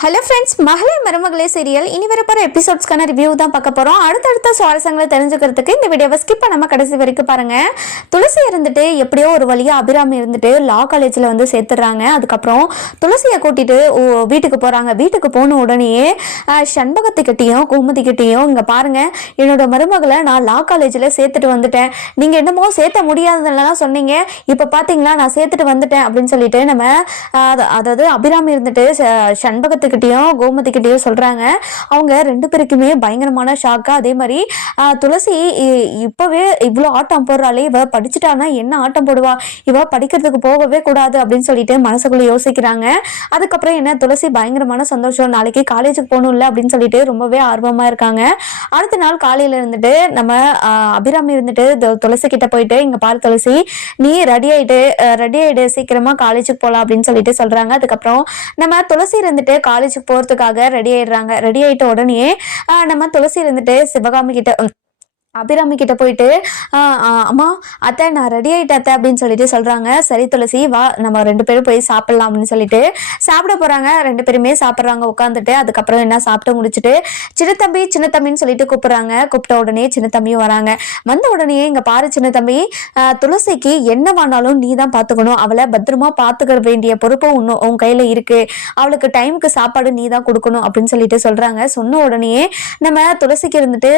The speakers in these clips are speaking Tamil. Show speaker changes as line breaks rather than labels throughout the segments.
ஹலோ ஃப்ரெண்ட்ஸ் மகளிர் மருமகளே சீரியல் இனி வரப்போகிற எபிசோட்ஸ்க்கான ரிவ்யூ தான் பார்க்க போகிறோம் அடுத்தடுத்த சுவாரஸ்யங்களை தெரிஞ்சுக்கிறதுக்கு இந்த வீடியோவை ஸ்கிப் பண்ணாமல் கடைசி வரைக்கும் பாருங்கள் துளசி இருந்துட்டு எப்படியோ ஒரு வழியாக அபிராமி இருந்துட்டு லா காலேஜில் வந்து சேர்த்துடுறாங்க. அதுக்கப்புறம் துளசியை கூட்டிட்டு வீட்டுக்கு போகிறாங்க வீட்டுக்கு போன உடனேயே ஆஹ், சண்பகத்துக்கிட்டேயும் கோமதிக்கிட்டேயும் இங்கே பாருங்கள் என்னோட மருமகளை நான் லா காலேஜில் சேர்த்துட்டு வந்துட்டேன். நீங்கள் என்னமோ சேர்த்த முடியாததுலாம் சொன்னீங்க. இப்போ பார்த்தீங்களா நான் சேர்த்துட்டு வந்துட்டேன் அப்படின்னு சொல்லிட்டு நம்ம அதாவது அபிராமி இருந்துட்டு சண்பகத்துக்கு கோமதி கிட்டயும் சொல்கிறாங்க அவங்க ரெண்டு பேருக்குமே பயங்கரமான ஷாக்கா அதே மாதிரி துளசி இப்போவே இவ்வளோ ஆட்டம் போடுறாளே. இவ படிச்சுட்டானா என்ன ஆட்டம் போடுவா? இவ படிக்கிறதுக்கு போகவே கூடாது அப்படின்னு சொல்லிட்டு மனசுக்குள்ள யோசிக்கிறாங்க. அதுக்கப்புறம் என்ன துளசி பயங்கரமான சந்தோஷம். நாளைக்கு காலேஜுக்கு போகணும்ல அப்படின்னு சொல்லிட்டு ரொம்பவே ஆர்வமா இருக்காங்க. அடுத்த நாள் காலையில இருந்துட்டு நம்ம அபிராமி இருந்துட்டு துளசி கிட்ட போயிட்டு இங்க பாரு துளசி நீ ரெடி ஆயிட்டு ரெடி ஆயிடு. சீக்கிரமா காலேஜுக்கு போகலாம் அப்படின்னு சொல்லிட்டு சொல்றாங்க. அதுக்கப்புறம் நம்ம துளசி இருந்துட்டு காலேஜுக்கு போறதுக்காக ரெடி ஆயிடுறாங்க. ரெடி ஆயிட்ட உடனே நம்ம துளசி இருந்துட்டு சிவகாமி கிட்ட அபிராமி கிட்ட போயிட்டு ஆஹ், அம்மா அத்தை நான் ரெடி ஆயிட்டேன் அத்தை அப்படின்னு சொல்லிட்டு சொல்றாங்க. சரி துளசி வா நம்ம ரெண்டு பேரும் போய் சாப்பிட்லாம் அப்படின்னு சொல்லிட்டு சாப்பிட போறாங்க. ரெண்டு பேருமே சாப்பிட்றாங்க உட்காந்துட்டு அதுக்கப்புறம் என்ன சாப்பிட்டு முடிச்சுட்டு சின்ன தம்பி சின்ன தம்பின்னு சொல்லிட்டு கூப்பிடுறாங்க. கூப்பிட்ட உடனே சின்ன தம்பியும் வராங்க. வந்த உடனே இங்கே பாரு சின்ன தம்பி துளசிக்கு துளசிக்கு என்னவானாலும் நீ தான் பார்த்துக்கணும் அவளை பத்திரமா பாத்துக்க வேண்டிய பொறுப்பும் உன்னு- உன் கையில் இருக்குது அவளுக்கு டைமுக்கு சாப்பாடு நீ தான் கொடுக்கணும் அப்படின்னு சொல்லிட்டு சொல்றாங்க. சொன்ன உடனே நம்ம துளசிக்கு இருந்துட்டு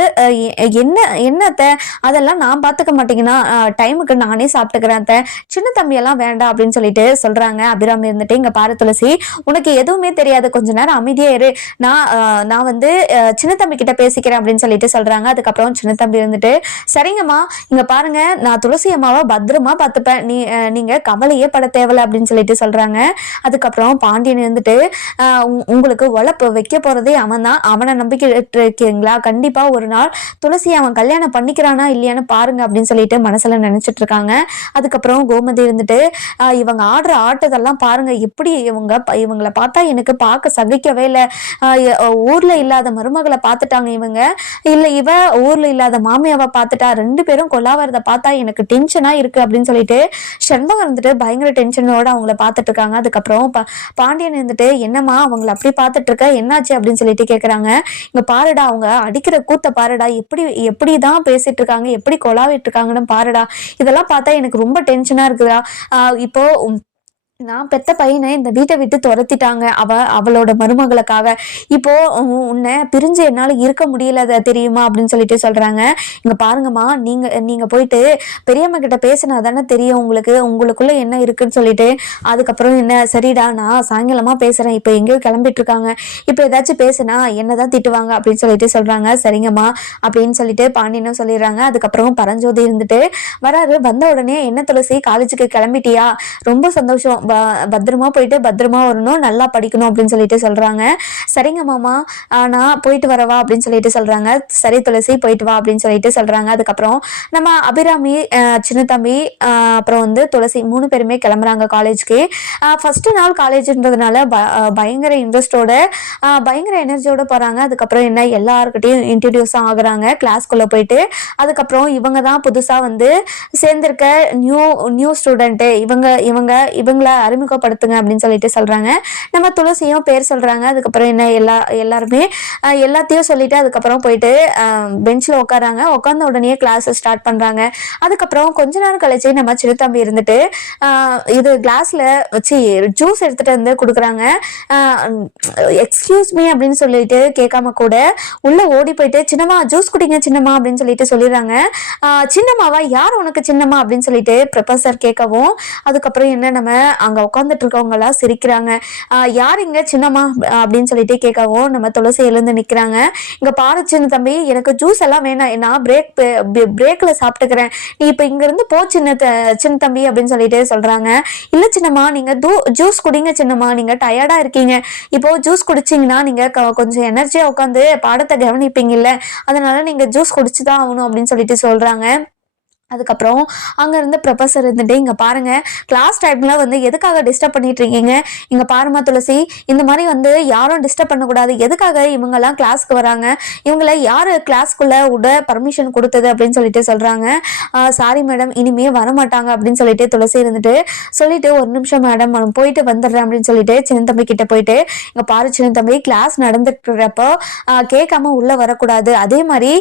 என்ன என்ன அத்தை அதெல்லாம் நான் பார்த்துக்க மாட்டேங்கன்னா டைமுக்கு நானே சாப்பிட்டுக்கிறேன் அத்தை. சின்ன தம்பியெல்லாம் வேண்டாம் அப்படின்னு சொல்லிட்டு சொல்றாங்க. அபிராமி இருந்துட்டு இங்க பாரு துளசி உனக்கு எதுவுமே தெரியாது. கொஞ்ச நேரம் அமைதியா இரு. நான் நான் வந்து சின்ன தம்பி கிட்ட பேசிக்கிறேன் அப்படின்னு சொல்லிட்டு சொல்றாங்க. அதுக்கப்புறம் சின்ன தம்பி இருந்துட்டு சரிங்கம்மா இங்க பாருங்க. நான் துளசி அம்மாவை பத்திரமா பார்த்துப்பேன் நீ நீங்க கவலையே பட தேவையில்ல அப்படின்னு சொல்லிட்டு சொல்றாங்க. அதுக்கப்புறம் பாண்டியன் இருந்துட்டு உங்- உங்களுக்கு உழப்பு வைக்க போறதே அவன் தான் அவனை நம்பிக்கை இருக்கீங்களா? கண்டிப்பா ஒரு நாள் துளசி அவன் கல்யாணம் கல்யாணம் பண்ணிக்கிறானா இல்லையான்னு பாருங்க அப்படின்னு சொல்லிட்டு மனசுல நினைச்சிட்டு இருக்காங்க அதுக்கப்புறம் கோமதி இருந்துட்டு ஆஹ், இவங்க ஆடுற ஆட்டதெல்லாம் பாருங்க எப்படி இவங்க இவங்களை இவங்கள பார்த்தா எனக்கு பார்க்க சகிக்கவே இல்லை. ஊர்ல இல்லாத மருமகளை பார்த்துட்டாங்க இவங்க. இல்ல இவ ஊர்ல இல்லாத மாமியாவை பார்த்துட்டா ரெண்டு பேரும் கொல்லாவறத பார்த்தா எனக்கு டென்ஷனா இருக்கு அப்படின்னு சொல்லிட்டு செண்பகம் இருந்துட்டு பயங்கர டென்ஷனோட அவங்கள பார்த்துட்டு இருக்காங்க அதுக்கப்புறம் பாண்டியன் இருந்துட்டு என்னம்மா அவங்கள அப்படி பார்த்துட்டு இருக்க என்னாச்சு? அப்படின்னு சொல்லிட்டு கேட்கறாங்க இங்க பாருடா அவங்க அடிக்கிற கூத்த பாருடா எப்படி எப்படி தான் பேசிட்டு இருக்காங்க. எப்படி கொலாவிட்டு இருக்காங்கன்னு பாருடா. இதெல்லாம் பார்த்தா எனக்கு ரொம்ப டென்ஷனா இருக்குதா இப்போ நான் பெத்த பையனை இந்த வீட்டை விட்டு துரத்திட்டாங்க. அவ அவளோட மருமகளுக்காக. இப்போ உன்னை பிரிஞ்சு என்னால இருக்க முடியல தெரியுமா? அப்படின்னு சொல்லிட்டு சொல்றாங்க. இங்க பாருங்கம்மா நீங்க நீங்க போயிட்டு பெரியம்மா கிட்ட பேசினா தானே தெரியும் உங்களுக்கு. உங்களுக்குள்ள என்ன இருக்குன்னு சொல்லிட்டு அதுக்கப்புறம் என்ன? சரிடா நான் சாயங்காலமா பேசுறேன். இப்போ எங்கேயோ கிளம்பிட்டு இருக்காங்க. இப்போ ஏதாச்சும் பேசுனா என்னதான் திட்டுவாங்க அப்படின்னு சொல்லிட்டு சொல்றாங்க. சரிங்கம்மா அப்படின்னு சொல்லிட்டு பாண்டியனும் சொல்லிடுறாங்க. அதுக்கப்புறம் பரஞ்சோதி இருந்துட்டு வராரு. வந்த உடனே என்ன துளசி காலேஜுக்கு கிளம்பிட்டியா? ரொம்ப சந்தோஷம். ப- பத்திரமா போயிட்டு பத்திரமா வரணும் நல்லா படிக்கணும் அப்படின்னு சொல்லிட்டு சொல்றாங்க. சரிங்க மாமா ஆஹ் நான் போயிட்டு வரவா அப்படின்னு சொல்லிட்டு சொல்றாங்க. சரி துளசி போயிட்டு வா அப்படின்னு சொல்லிட்டு சொல்றாங்க. அதுக்கப்புறம் நம்ம அபிராமி சின்ன தம்பி அப்புறம் வந்து துளசி மூணு பேருமே கிளம்புறாங்க காலேஜ்க்கு. ஃபர்ஸ்ட் நாள் காலேஜ்ன்றதுனால ப- பயங்கர இன்ட்ரெஸ்டோட பயங்கர எனர்ஜியோட போறாங்க. அதுக்கப்புறம் என்ன எல்லாருக்கிட்டையும் இன்ட்ரடியூஸ் ஆகுறாங்க. கிளாஸ்க்குள்ள போயிட்டு அதுக்கப்புறம் இவங்க தான் புதுசா வந்து சேர்ந்திருக்க நியூ நியூ ஸ்டூடெண்ட்டு இவங்க இவங்க இவங்கள அறிமுகப்படுத்துங்க அப்படின்னு சொல்லிட்டு சொல்றாங்க. நம்ம துளசியும் பேர் சொல்றாங்க. அதுக்கப்புறம் என்ன எல்லா எல்லாருமே எல்லாத்தையும் சொல்லிட்டு அதுக்கப்புறம் போயிட்டு பெஞ்சில் உட்காராங்க உட்காந்த உடனே கிளாஸ் ஸ்டார்ட் பண்றாங்க. அதுக்கப்புறம் கொஞ்ச நேரம் கழிச்சு நம்ம சின்னத்தம்பி இருந்துட்டு இது கிளாஸ்ல வச்சு ஜூஸ் எடுத்துட்டு வந்து கொடுக்குறாங்க. எக்ஸ்கியூஸ் மீ அப்படின்னு சொல்லிட்டு கேட்காம கூட உள்ள ஓடி போயிட்டு சின்னம்மா ஜூஸ் குடிங்க சின்னம்மா அப்படின்னு சொல்லிட்டு சொல்லிடுறாங்க. சின்னம்மாவா? யார் உனக்கு சின்னம்மா? அப்படின்னு சொல்லிட்டு ப்ரொஃபஸர் கேட்கவும் அதுக்கப்புறம் என்ன நம்ம அங்க உட்காந்துட்டு இருக்கவங்க எல்லாம் சிரிக்கிறாங்க யார் இங்கே? சின்னம்மா அப்படின்னு சொல்லிட்டு கேட்கவும் நம்ம துளசி எழுந்து நிக்கிறாங்க. இங்க பாரு சின்ன தம்பி எனக்கு ஜூஸ் எல்லாம் வேணாம். நான் பிரேக் பிரேக்ல சாப்பிட்டுக்கிறேன். நீ இப்ப இங்க இருந்து போ சின்ன த- சின்ன தம்பி அப்படின்னு சொல்லிட்டு சொல்றாங்க. இல்ல சின்னம்மா நீங்க ஜூஸ் குடிங்க சின்னம்மா. நீங்க டயர்டா இருக்கீங்க. இப்போ ஜூஸ் குடிச்சீங்கன்னா நீங்க க- கொஞ்சம் எனர்ஜியா உட்காந்து பாடத்தை கவனிப்பீங்கல்ல. அதனால நீங்க ஜூஸ் குடிச்சுதான் ஆகணும் அப்படின்னு சொல்லிட்டு சொல்றாங்க. அதுக்கப்புறம் அங்கே இருந்த ப்ரொஃபஸர் இருந்துட்டு இங்கே பாருங்க கிளாஸ் டைமில் வந்து எதுக்காக டிஸ்டர்ப் பண்ணிட்டு இருக்கீங்க இங்கே பாருமா துளசி இந்த மாதிரி வந்து யாரும் டிஸ்டர்ப் பண்ணக்கூடாது. எதுக்காக இவங்கெல்லாம் கிளாஸ்க்கு வராங்க? இவங்களை யார் கிளாஸ்க்குள்ளே விட பர்மிஷன் கொடுத்தது? அப்படின்னு சொல்லிட்டு சொல்கிறாங்க சாரி மேடம் இனிமே வரமாட்டாங்க. அப்படின்னு சொல்லிட்டு துளசி இருந்துட்டு சொல்லிட்டு ஒரு நிமிஷம் மேடம் நான் போயிட்டு வந்துடுறேன். அப்படின்னு சொல்லிட்டு சின்ன தம்பி கிட்ட போயிட்டு இங்கே பாரு சின்ன தம்பி கிளாஸ் நடந்துட்டுறப்போ கேட்காம உள்ளே வரக்கூடாது. அதே மாதிரி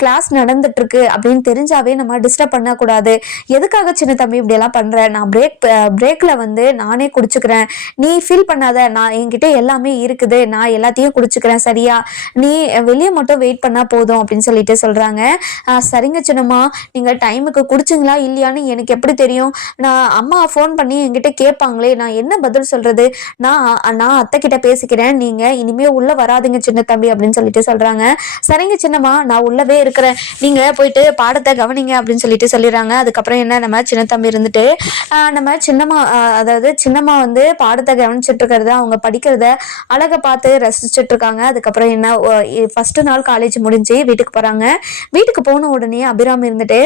கிளாஸ் நடந்துட்டுருக்கு. அப்படின்னு தெரிஞ்சாவே நம்ம டிஸ்டர்ப் பண்ணக்கூடாது. எதுக்காக சின்ன தம்பி இப்படியெல்லாம் பண்ற? நான் பிரேக் பிரேக்ல வந்து நானே குடிச்சுக்கிறேன். நீ ஃபீல் பண்ணாத. நான் என்கிட்ட எல்லாமே இருக்குது. நான் எல்லாத்தையும் குடிச்சுக்கிறேன். சரியா? நீ வெளியே மட்டும் வெயிட் பண்ணா போதும் அப்படின்னு சொல்லிட்டு சொல்றாங்க. சரிங்க சின்னம்மா. நீங்க டைமுக்கு குடிச்சிங்களா? இல்லையான்னு எனக்கு எப்படி தெரியும்? நான் அம்மா ஃபோன் பண்ணி என்கிட்ட கேட்பாங்களே. நான் என்ன பதில் சொல்றது? நான் நான் அத்தை கிட்ட பேசிக்கிறேன். நீங்க இனிமே உள்ள வராதீங்க சின்ன தம்பி அப்படின்னு சொல்லிட்டு சொல்றாங்க. சரிங்க சின்னம்மா. நான் உள்ளவே இருக்கிறேன். நீங்க போயிட்டு பாடத்தை கவனிங்க அப்படின்னு சொல்லிட்டு சொல்லிடுறாங்க அதுக்கப்புறம் என்ன நம்ம சின்ன தம்பி இருந்துட்டு நம்ம சின்னம்மா அதாவது சின்னம்மா வந்து பாடத்தை கவனிச்சுட்டு இருக்கிறத அவங்க படிக்கிறத அழகை பார்த்து ரசிச்சுட்டு இருக்காங்க. அதுக்கப்புறம் என்ன ஃபர்ஸ்ட் நாள் காலேஜ் முடிஞ்சு வீட்டுக்கு போறாங்க. வீட்டுக்கு போன உடனே அபிராம் இருந்துட்டு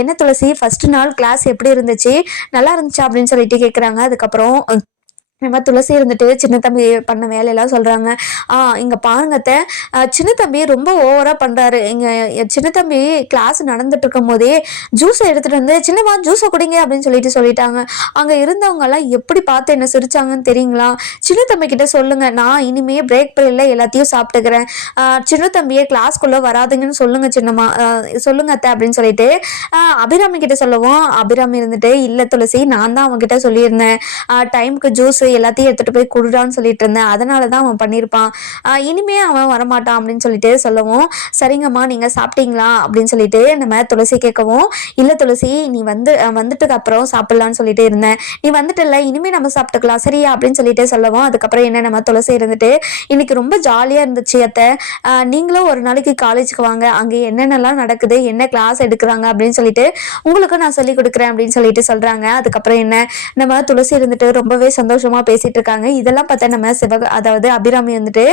என்ன துளசி ஃபர்ஸ்ட் நாள் கிளாஸ் எப்படி இருந்துச்சு? நல்லா இருந்துச்சா அப்படின்னு சொல்லிட்டு கேட்குறாங்க அதுக்கப்புறம் நம்ம துளசி இருந்துட்டு சின்ன தம்பி பண்ண வேலையெல்லாம் சொல்கிறாங்க ஆ இங்கே பாருங்க அத்தை, சின்ன தம்பி ரொம்ப ஓவராக பண்ணுறாரு இங்கே சின்ன தம்பி கிளாஸ் நடந்துட்டு இருக்கும் போதே ஜூஸை எடுத்துகிட்டு வந்து சின்னவா ஜூஸை குடிங்க அப்படின்னு சொல்லிட்டு சொல்லிட்டாங்க. அங்கே இருந்தவங்கெல்லாம் எப்படி பார்த்து என்ன சிரிச்சாங்கன்னு தெரியுங்களா? சின்ன தம்பி கிட்ட சொல்லுங்கள் நான் இனிமே பிரேக் பீரியடில் எல்லாத்தையும் சாப்பிட்டுக்கிறேன். சின்ன தம்பியை கிளாஸ்க்குள்ளே வராதுங்கன்னு சொல்லுங்கள் சின்னம்மா. சொல்லுங்க அத்தை அப்படின்னு சொல்லிட்டு அபிராமி கிட்ட சொல்லவும் அபிராமி இருந்துட்டு இல்லை துளசி நான் தான் அவங்ககிட்ட சொல்லியிருந்தேன். டைமுக்கு ஜூஸ் எல்லாத்தையும் எடுத்துட்டு போய் குடுறான்னு சொல்லிட்டு இருந்தேன். அதனால தான் அவன் பண்ணியிருப்பான் இனிமே அவன் வரமாட்டான் அப்படின்னு சொல்லிட்டு சொல்லவும் சரிங்கம்மா நீங்க சாப்பிட்டீங்களா? அப்படின்னு சொல்லிட்டு நம்ம துளசி கேட்கவும் இல்லை துளசி நீ வந்து அஹ் வந்துட்டுக்கு அப்புறம் சாப்பிடலான்னு சொல்லிட்டு இருந்தேன். நீ வந்துட்டல இனிமே நம்ம சாப்பிட்டுக்கலாம். சரியா? அப்படின்னு சொல்லிட்டு சொல்லவும் அதுக்கப்புறம் என்ன நம்ம துளசி இருந்துட்டு இன்னைக்கு ரொம்ப ஜாலியாக இருந்துச்சு அத்தை. நீங்களும் ஒரு நாளைக்கு காலேஜுக்கு வாங்க. அங்கே என்னென்னலாம் நடக்குது? என்ன கிளாஸ் எடுக்கிறாங்க? அப்படின்னு சொல்லிட்டு உங்களுக்கும் நான் சொல்லி கொடுக்குறேன். அப்படின்னு சொல்லிட்டு சொல்றாங்க. அதுக்கப்புறம் என்ன நம்ம துளசி இருந்துட்டு ரொம்பவே சந்தோஷமா பேசிட்டு இருக்காங்க இதெல்லாம் பார்த்தா நம்ம சிவக அதாவது அபிராமி வந்துட்டு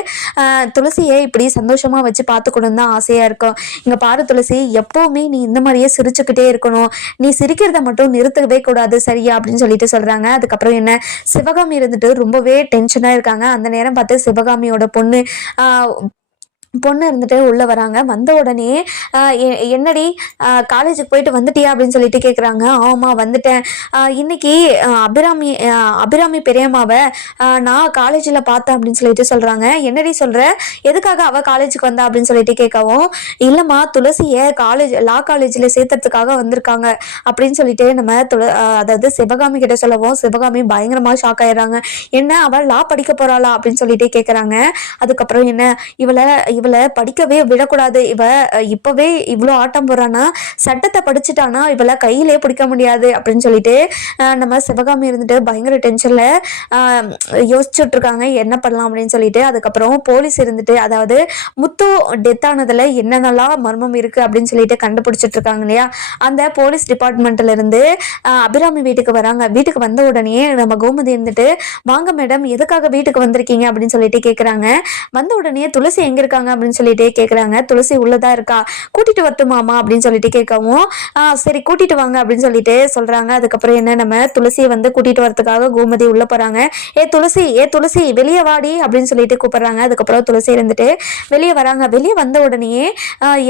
துளசியை இப்படி சந்தோஷமா வச்சு பார்த்துக்கணும்னு தான் ஆசையா இருக்கும். இங்க பாரு துளசி எப்பவுமே நீ இந்த மாதிரியே சிரிச்சுக்கிட்டே இருக்கணும். நீ சிரிக்கிறத மட்டும் நிறுத்தவே கூடாது சரியா? அப்படின்னு சொல்லிட்டு சொல்றாங்க. அதுக்கப்புறம் என்ன? சிவகாமி இருந்துட்டு ரொம்பவே டென்ஷனா இருக்காங்க. அந்த நேரம் பார்த்து சிவகாமியோட பொண்ணு பொண்ணு இருந்துட்டு உள்ளே வராங்க. வந்த உடனே என்னடி காலேஜுக்கு போயிட்டு வந்துட்டியா? அப்படின்னு சொல்லிட்டு கேட்குறாங்க ஆமாம் வந்துட்டேன். இன்னைக்கு அபிராமி அபிராமி பெரியம்மாவை நான் காலேஜில் பார்த்தேன் அப்படின்னு சொல்லிட்டு சொல்கிறாங்க என்னடி சொல்கிற எதுக்காக அவள் காலேஜுக்கு வந்தா? அப்படின்னு சொல்லிட்டு கேட்கவும் இல்லைம்மா துளசியை காலேஜ் லா காலேஜில் சேர்த்துறதுக்காக வந்திருக்காங்க அப்படின்னு சொல்லிட்டு நம்ம துள அதாவது சிவகாமி கிட்ட சொல்லவும் சிவகாமி பயங்கரமாக ஷாக் ஆயிடுறாங்க. என்ன அவள் லா படிக்க போகிறாளா அப்படின்னு சொல்லிட்டு கேட்குறாங்க அதுக்கப்புறம் என்ன இவளை இவளை படிக்கவே விடக்கூடாது. இவ இப்போவே இப்பவே இவ்வளோ ஆட்டம் போடுறான்னா சட்டத்தை படிச்சுட்டானா இவளை கையிலே பிடிக்க முடியாது அப்படின்னு சொல்லிட்டு நம்ம சிவகாமி இருந்துட்டு பயங்கர டென்ஷன்ல யோசிச்சுட்டு இருக்காங்க என்ன பண்ணலாம் அப்படின்னு சொல்லிட்டு. அதுக்கப்புறம் போலீஸ் இருந்துட்டு அதாவது முத்து டெத் ஆனதுல என்னென்னலாம் மர்மம் இருக்கு அப்படின்னு சொல்லிட்டு கண்டுபிடிச்சிட்டு இருக்காங்க இல்லையா? அந்த போலீஸ் டிபார்ட்மெண்ட்ல இருந்து அபிராமி வீட்டுக்கு வராங்க. வீட்டுக்கு வந்த உடனே நம்ம கோமதி இருந்துட்டு வாங்க மேடம் எதுக்காக வீட்டுக்கு வந்திருக்கீங்க? அப்படின்னு சொல்லிட்டு கேட்குறாங்க வந்த உடனே துளசி எங்க இருக்காங்க? அப்படின்னு சொல்லிட்டு கேட்குறாங்க துளசி உள்ளதா இருக்கா? கூட்டிட்டு வரட்டுமாமா அப்படின்னு சொல்லிட்டு கேட்கவும் சரி கூட்டிட்டு வாங்க அப்படின்னு சொல்லிட்டு சொல்றாங்க. அதுக்கப்புறம் என்ன நம்ம துளசியை வந்து கூட்டிட்டு வரதுக்காக கோமதி உள்ள போறாங்க. ஏ துளசி ஏ துளசி வெளியே வாடி அப்படின்னு சொல்லிட்டு கூப்பிடுறாங்க. அதுக்கப்புறம் துளசி இருந்துட்டு வெளியே வராங்க வெளியே வந்த உடனே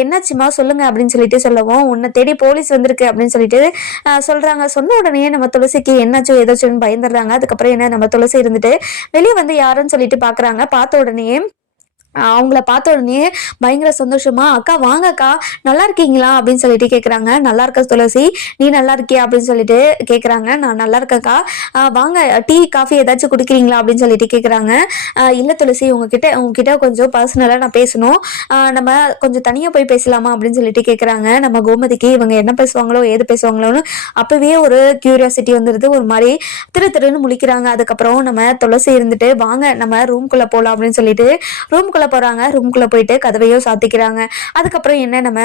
என்னாச்சுமா சொல்லுங்க அப்படின்னு சொல்லிட்டு சொல்லவும் உன்னை தேடி போலீஸ் வந்திருக்கு அப்படின்னு சொல்லிட்டு சொல்றாங்க. சொன்ன உடனே நம்ம துளசிக்கு என்னாச்சோ ஏதாச்சும் பயந்துடுறாங்க. அதுக்கப்புறம் என்ன நம்ம துளசி இருந்துட்டு வெளியே வந்து யாருன்னு சொல்லிட்டு பாக்குறாங்க. பார்த்த உடனே அவங்கள பார்த்த உடனே பயங்கர சந்தோஷமா அக்கா வாங்க அக்கா நல்லா இருக்கீங்களா? அப்படின்னு சொல்லிட்டு கேட்குறாங்க நல்லா இருக்க துளசி நீ நல்லா இருக்கியா? அப்படின்னு சொல்லிட்டு கேட்குறாங்க நான் நல்லா இருக்கேன்க்கா. ஆஹ் வாங்க டீ காஃபி ஏதாச்சும் குடிக்கிறீங்களா? அப்படின்னு சொல்லிட்டு கேட்குறாங்க இல்லை துளசி உங்ககிட்ட உங்ககிட்ட கொஞ்சம் பர்சனலாக நான் பேசணும். ஆஹ் நம்ம கொஞ்சம் தனியாக போய் பேசலாமா? அப்படின்னு சொல்லிட்டு கேட்குறாங்க நம்ம கோமதிக்கு இவங்க என்ன பேசுவாங்களோ ஏது பேசுவாங்களோன்னு அப்போவே ஒரு கியூரியாசிட்டி வந்துடுது ஒரு மாதிரி திரு திருன்னு முழிக்கிறாங்க. அதுக்கப்புறம் நம்ம துளசி இருந்துட்டு வாங்க நம்ம ரூம்குள்ளே போகலாம் அப்படின்னு சொல்லிட்டு ரூம்குள்ளே ரூம்குள்ளே போகிறாங்க ரூம்குள்ளே போயிட்டு கதவையோ சாத்திக்கிறாங்க. அதுக்கப்புறம் என்ன நம்ம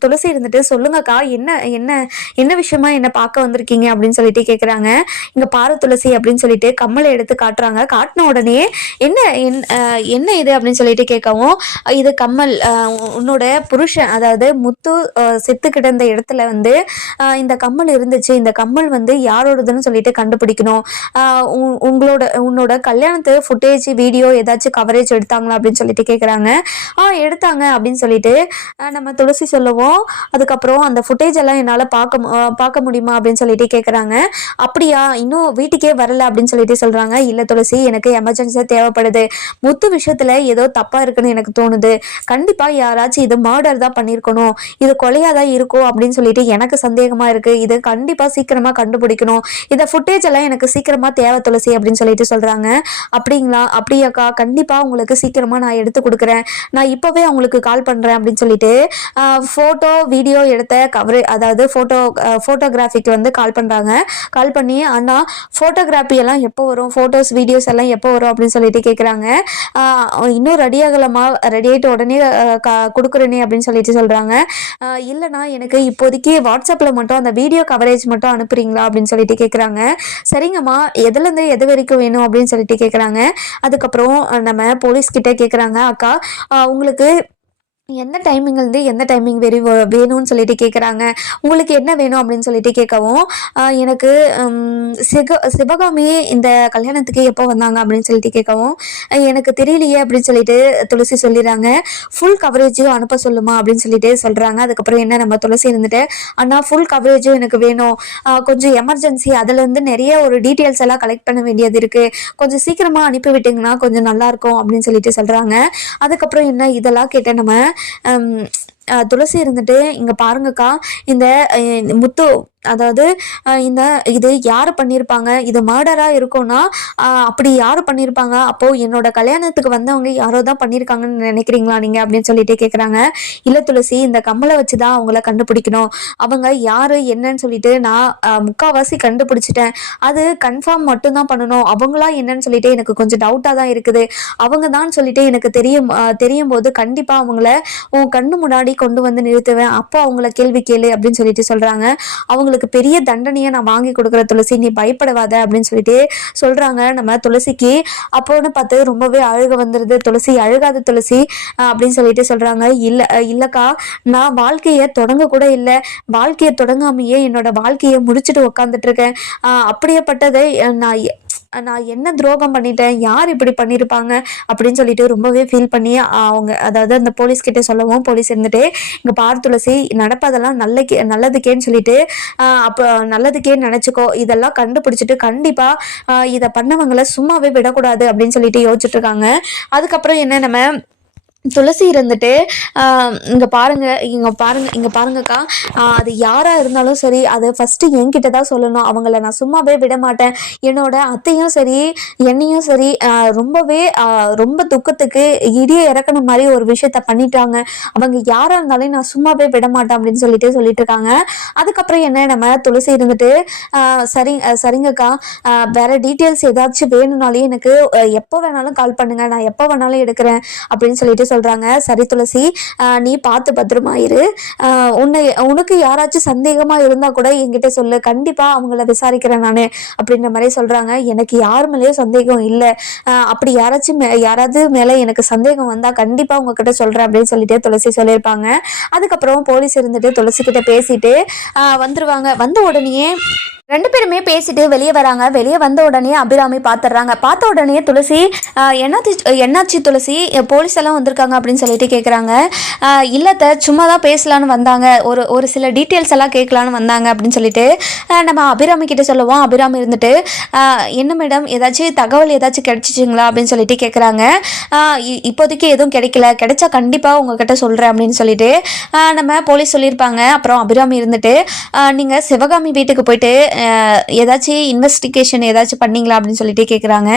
துளசி இருந்துட்டு சொல்லுங்கக்கா என்ன என்ன என்ன விஷயமா என்ன பார்க்க வந்திருக்கீங்க? அப்படின்னு சொல்லிட்டு கேட்குறாங்க இங்கே பாரு துளசி அப்படின்னு சொல்லிட்டு கம்மலை எடுத்து காட்டுறாங்க. காட்டின உடனே என்ன என்- என்ன இது? அப்படின்னு சொல்லிட்டு கேட்கவும் இது கம்மல் உன்னோட புருஷன் அதாவது முத்து செத்து கிடந்த இடத்துல வந்து இந்த கம்மல் இருந்துச்சு. இந்த கம்மல் வந்து யாரோடதுன்னு சொல்லிட்டு கண்டுபிடிக்கணும். உ- உங்களோட உன்னோட கல்யாணத்து ஃபுட்டேஜ் வீடியோ ஏதாச்சும் கவரேஜ் எடுத்தாங்களா? அப்படின்னு சொல்லிட்டு கேட்குறாங்க ஆ எடுத்தாங்க அப்படின்னு சொல்லிட்டு நம்ம துளசி சொல்லுவோம். அதுக்கப்புறம் அந்த ஃபுட்டேஜ் எல்லாம் என்னால் பார்க்க பார்க்க முடியுமா அப்படின்னு சொல்லிட்டு கேட்குறாங்க அப்படியா இன்னும் வீட்டுக்கே வரல அப்படின்னு சொல்லிட்டு சொல்கிறாங்க இல்லை துளசி எனக்கு எமர்ஜென்சியாக தேவைப்படுது. முத்து விஷயத்தில் ஏதோ தப்பாக இருக்குன்னு எனக்கு தோணுது. கண்டிப்பாக யாராச்சும் இது மர்டர் தான் பண்ணியிருக்கணும் இது கொலையாக தான் இருக்கும் அப்படின்னு சொல்லிட்டு எனக்கு சந்தேகமாக இருக்குது இது கண்டிப்பாக சீக்கிரமாக கண்டுபிடிக்கணும். இந்த ஃபுட்டேஜ் எல்லாம் எனக்கு சீக்கிரமாக தேவை துளசி அப்படின்னு சொல்லிட்டு சொல்கிறாங்க அப்படிங்களா? அப்படியாக்கா? கண்டிப்பாக உங்களுக்கு சீக்கிரமாக நான் எடுத்து கொடுக்குறேன். நான் இப்போவே அவங்களுக்கு கால் பண்ணுறேன் அப்படின்னு சொல்லிட்டு ஃபோட்டோ வீடியோ எடுத்த கவரே அதாவது ஃபோட்டோ ஃபோட்டோகிராஃபிக்கு வந்து கால் பண்ணுறாங்க கால் பண்ணி அண்ணா ஃபோட்டோகிராஃபி எல்லாம் எப்போ வரும்? ஃபோட்டோஸ் வீடியோஸ் எல்லாம் எப்போ வரும்? அப்படின்னு சொல்லிட்டு கேட்குறாங்க இன்னும் ரெடி ஆகலாமா? ரெடி ஆகிட்டு உடனே கொடுக்குறேனே அப்படின்னு சொல்லிட்டு சொல்கிறாங்க இல்லைண்ணா எனக்கு இப்போதைக்கு வாட்ஸ்அப்பில் மட்டும் அந்த வீடியோ கவரேஜ் மட்டும் அனுப்புறீங்களா? அப்படின்னு சொல்லிட்டு கேட்குறாங்க சரிங்கம்மா எதுலேருந்து எது வரைக்கும் வேணும்? அப்படின்னு சொல்லிட்டு கேட்குறாங்க அதுக்கப்புறம் நம்ம போலீஸ் கேட்குறாங்க சொல்கிறாங்க அக்கா. உங்களுக்கு எந்த டைமிங்லேருந்து எந்த டைமிங் வெறி வேணும்னு சொல்லிட்டு கேட்குறாங்க உங்களுக்கு என்ன வேணும் அப்படின்னு சொல்லிட்டு கேட்கவும் எனக்கு சிக சிவகாமி இந்த கல்யாணத்துக்கு எப்போ வந்தாங்க? அப்படின்னு சொல்லிட்டு கேட்கவும் எனக்கு தெரியலையே அப்படின்னு சொல்லிட்டு துளசி சொல்லிடுறாங்க. ஃபுல் கவரேஜும் அனுப்ப சொல்லுமா? அப்படின்னு சொல்லிட்டு சொல்கிறாங்க அதுக்கப்புறம் என்ன நம்ம துளசி இருந்துட்டு அண்ணா ஃபுல் கவரேஜும் எனக்கு வேணும். கொஞ்சம் எமர்ஜென்சி அதுலேருந்து நிறைய ஒரு டீட்டெயில்ஸ் எல்லாம் கலெக்ட் பண்ண வேண்டியது இருக்குது கொஞ்சம் சீக்கிரமாக அனுப்பி விட்டிங்கன்னா கொஞ்சம் நல்லாயிருக்கும் அப்படின்னு சொல்லிட்டு சொல்கிறாங்க அதுக்கப்புறம் என்ன இதெல்லாம் கேட்ட நம்ம துளசி இருந்துட்டு இங்கே பாருங்கக்கா இந்த இந்த முத்து அதாவது இந்த இது யார் பண்ணியிருப்பாங்க இது மர்டராக இருக்கும்னா அப்படி யார் பண்ணியிருப்பாங்க அப்போது என்னோட கல்யாணத்துக்கு வந்தவங்க யாரோ தான் பண்ணியிருக்காங்கன்னு நினைக்கிறீங்களா நீங்கள் அப்படின்னு சொல்லிட்டு கேட்குறாங்க இல்லை துளசி இந்த கம்மலை வச்சு தான் அவங்கள கண்டுபிடிக்கணும். அவங்க யார் என்னன்னு சொல்லிட்டு நான் முக்கால்வாசி முக்காவாசி கண்டுபிடிச்சிட்டேன். அது கன்ஃபார்ம் மட்டும்தான் பண்ணணும். அவங்களா என்னன்னு சொல்லிட்டு எனக்கு கொஞ்சம் டவுட்டாக தான் இருக்குது. அவங்க தான் சொல்லிட்டு எனக்கு தெரியும் தெரியும் போது கண்டிப்பாக அவங்கள உன் கண்ணு முன்னாடி கொண்டு வந்து நிறுத்துவேன். அப்போ அவங்கள கேள்வி கேளு அப்படின்னு சொல்லிட்டு சொல்கிறாங்க அவங்கள அவங்களுக்கு பெரிய தண்டனையை நான் வாங்கி கொடுக்குற துளசி நீ பயப்படாத அப்படின்னு சொல்லிட்டு சொல்கிறாங்க நம்ம துளசிக்கு. அப்போன்னு பார்த்து ரொம்பவே அழுக வந்துடுது துளசி அழுகாத துளசி அப்படின்னு சொல்லிட்டு சொல்கிறாங்க இல்லை இல்லைக்கா நான் வாழ்க்கையை தொடங்க கூட இல்லை. வாழ்க்கையை தொடங்காமையே என்னோட வாழ்க்கையை முடிச்சுட்டு உக்காந்துட்டு இருக்கேன். அப்படியேப்பட்டதை நான் நான் என்ன துரோகம் பண்ணிட்டேன்? யார் இப்படி பண்ணியிருப்பாங்க அப்படின்னு சொல்லிட்டு ரொம்பவே ஃபீல் பண்ணி அவங்க அதாவது அந்த போலீஸ் கிட்டே சொல்லவும் போலீஸ் இருந்துட்டு இங்கே பார் துளசி நடப்பதெல்லாம் நல்ல நல்லதுக்கேன்னு சொல்லிட்டு அப்போ நல்லதுக்கேன்னு நினச்சிக்கோ. இதெல்லாம் கண்டுபிடிச்சிட்டு கண்டிப்பாக இதை பண்ணவங்களை சும்மாவே விடக்கூடாது. அப்படின்னு சொல்லிட்டு யோசிச்சுட்டு இருக்காங்க. அதுக்கப்புறம் என்ன நம்ம துளசி இருந்துட்டு இங்கே பாருங்க இங்கே பாருங்க இங்கே பாருங்கக்கா. அது யாராக இருந்தாலும் சரி அதை ஃபஸ்ட்டு என்கிட்ட தான் சொல்லணும். அவங்கள நான் சும்மாவே விட மாட்டேன். என்னோட அத்தையும் சரி என்னையும் சரி ரொம்பவே ரொம்ப துக்கத்துக்கு இடிய இறக்குன மாதிரி ஒரு விஷயத்த பண்ணிட்டாங்க. அவங்க யாராக இருந்தாலும் நான் சும்மாவே விட மாட்டேன் அப்படின்னு சொல்லிட்டு சொல்லிட்டு இருக்காங்க அதுக்கப்புறம் என்ன நம்ம துளசி இருந்துட்டு சரி சரிங்கக்கா. வேற டீட்டெயில்ஸ் ஏதாச்சும் வேணும்னாலே எனக்கு எப்போ வேணாலும் கால் பண்ணுங்க. நான் எப்போ வேணாலும் எடுக்கிறேன் அப்படின்னு சொல்லிட்டு சொல்றாங்க. சரி துளசி நீ பார்த்து பத்திரமா இரு. உன்னை உனக்கு யாராச்சும் சந்தேகமா இருந்தா கூட என்கிட்ட சொல்லு. கண்டிப்பா அவங்கள விசாரிக்கிறேன் நான் அப்படின்ற மாதிரி சொல்றாங்க. எனக்கு யார் மேலேயும் சந்தேகம் இல்லை. அப்படி யாராச்சும் மே- யாராவது மேலே எனக்கு சந்தேகம் வந்தால் கண்டிப்பாக உங்ககிட்ட சொல்றேன் அப்படின்னு சொல்லிட்டு துளசி சொல்லியிருப்பாங்க. அதுக்கப்புறம் போலீஸ் இருந்துட்டு துளசி கிட்ட பேசிட்டு வந்துருவாங்க. வந்த உடனேயே ரெண்டு பேருமே பேசிட்டு வெளியே வராங்க. வெளியே வந்த உடனே அபிராமி பார்த்துடுறாங்க பார்த்த உடனே துளசி என்னாச்சு என்னாச்சு துளசி? போலீஸ் எல்லாம் வந்திருக்காங்க அப்படின்னு சொல்லிட்டு கேட்குறாங்க இல்லத்த சும்மா தான் பேசலான்னு வந்தாங்க. ஒரு ஒரு சில டீட்டெயில்ஸ் எல்லாம் கேட்கலான்னு வந்தாங்க அப்படின்னு சொல்லிட்டு நம்ம அபிராமி கிட்ட சொல்லுவோம். அபிராமி இருந்துட்டு என்ன மேடம் ஏதாச்சும் தகவல் ஏதாச்சும் கிடைச்சிச்சிங்களா அப்படின்னு சொல்லிட்டு கேட்குறாங்க இப்போதைக்கு எதுவும் கிடைக்கல. கிடைச்சா கண்டிப்பாக உங்ககிட்ட சொல்கிறேன் அப்படின்னு சொல்லிட்டு நம்ம போலீஸ் சொல்லியிருப்பாங்க. அப்புறம் அபிராமி இருந்துட்டு நீங்கள் சிவகாமி வீட்டுக்கு போயிட்டு ஏதாச்சும் இன்வெஸ்டிகேஷன் ஏதாச்சும் பண்ணீங்களா அப்படின்னு சொல்லிட்டு கேட்குறாங்க